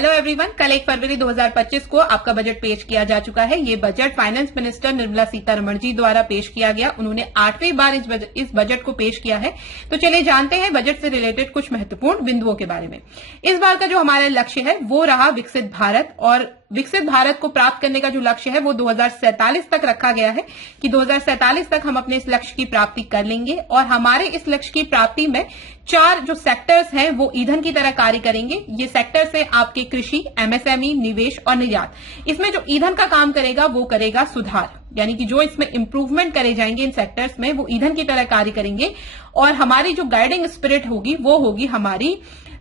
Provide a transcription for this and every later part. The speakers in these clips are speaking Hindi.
हेलो एवरीवन, कल 1 फरवरी 2025 को आपका बजट पेश किया जा चुका है। ये budget finance minister Nirmala Sitharaman ji द्वारा पेश किया गया। उन्होंने 8वीं बार इस बजट को पेश किया है। तो चलिए जानते हैं बजट से रिलेटेड कुछ महत्वपूर्ण बिंदुओं के बारे में। इस बार का जो हमारा लक्ष्य है वो रहा विकसित भारत, और विकसित भारत को प्राप्त करने का जो लक्ष्य है वो 2047 तक रखा गया है कि 2047 तक हम अपने इस लक्ष्य की प्राप्ति कर लेंगे। और हमारे इस लक्ष्य की प्राप्ति में 4 जो सेक्टर्स हैं वो ईंधन की तरह कार्य करेंगे। ये सेक्टर्स हैं आपके कृषि, एमएसएमई, निवेश और निर्यात। इसमें जो ईंधन का काम करेगा वो करेगा सुधार, यानी कि जो इसमें इंप्रूवमेंट करे जाएंगे इन सेक्टर्स में वो ईंधन की तरह कार्य करेंगे। और हमारी जो गाइडिंग स्पिरिट होगी वो होगी हमारी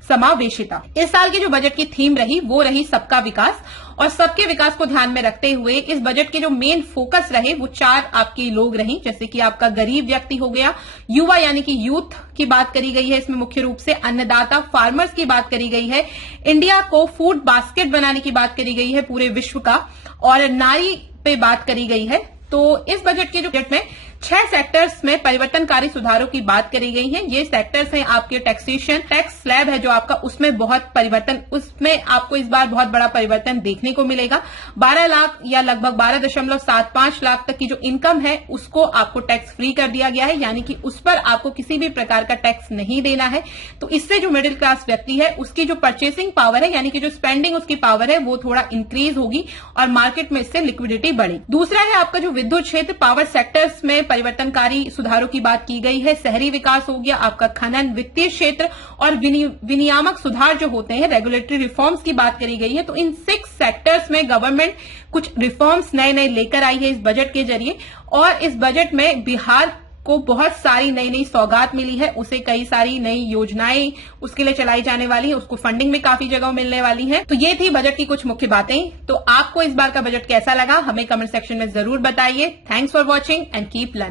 समावेशिता। इस साल की जो बजट की थीम रही वो रही सबका विकास, और सबके विकास को ध्यान में रखते हुए इस बजट के जो मेन फोकस रहे वो 4 आपके लोग रही, जैसे कि आपका गरीब व्यक्ति हो गया, युवा यानी कि यूथ की बात करी गई है इसमें मुख्य रूप से, अन्नदाता फार्मर्स की बात करी गई है, इंडिया को फूड बास्केट बनाने की बात करी गई है पूरे विश्व का, और नारी पे बात करी गई है। तो इस बजट के जो बजट में 6 सेक्टर्स में परिवर्तनकारी सुधारों की बात करी गई है। ये सेक्टर्स हैं आपके टैक्सेशन, टैक्स स्लैब है जो आपका, उसमें बहुत परिवर्तन, उसमें आपको इस बार बहुत बड़ा परिवर्तन देखने को मिलेगा। 12 लाख या लगभग 12.75 लाख तक की जो इनकम है उसको आपको टैक्स फ्री कर दिया गया है, यानी कि उस पर आपको किसी भी प्रकार का टैक्स नहीं देना है। तो इससे जो मिडिल क्लास व्यक्ति है उसकी जो परचेसिंग पावर है, यानी कि जो स्पेंडिंग उसकी पावर है वो थोड़ा इंक्रीज होगी और मार्केट में इससे लिक्विडिटी बढ़ेगी। दूसरा है आपका जो विद्युत क्षेत्र, पावर सेक्टर्स में परिवर्तनकारी सुधारों की बात की गई है। शहरी विकास हो गया, आपका खनन, वित्तीय क्षेत्र और विनियामक सुधार जो होते हैं, रेगुलेटरी रिफॉर्म्स की बात करी गई है। तो इन 6 सेक्टर्स में गवर्नमेंट कुछ रिफॉर्म्स नए लेकर आई है इस बजट के जरिए, और इस बजट में बिहार को बहुत सारी नई सौगात मिली है। उसे कई सारी नई योजनाएं उसके लिए चलाई जाने वाली है, उसको फंडिंग में काफी जगह मिलने वाली है। तो ये थी बजट की कुछ मुख्य बातें। तो आपको इस बार का बजट कैसा लगा हमें कमेंट सेक्शन में जरूर बताइए। Thanks for watching and keep learning.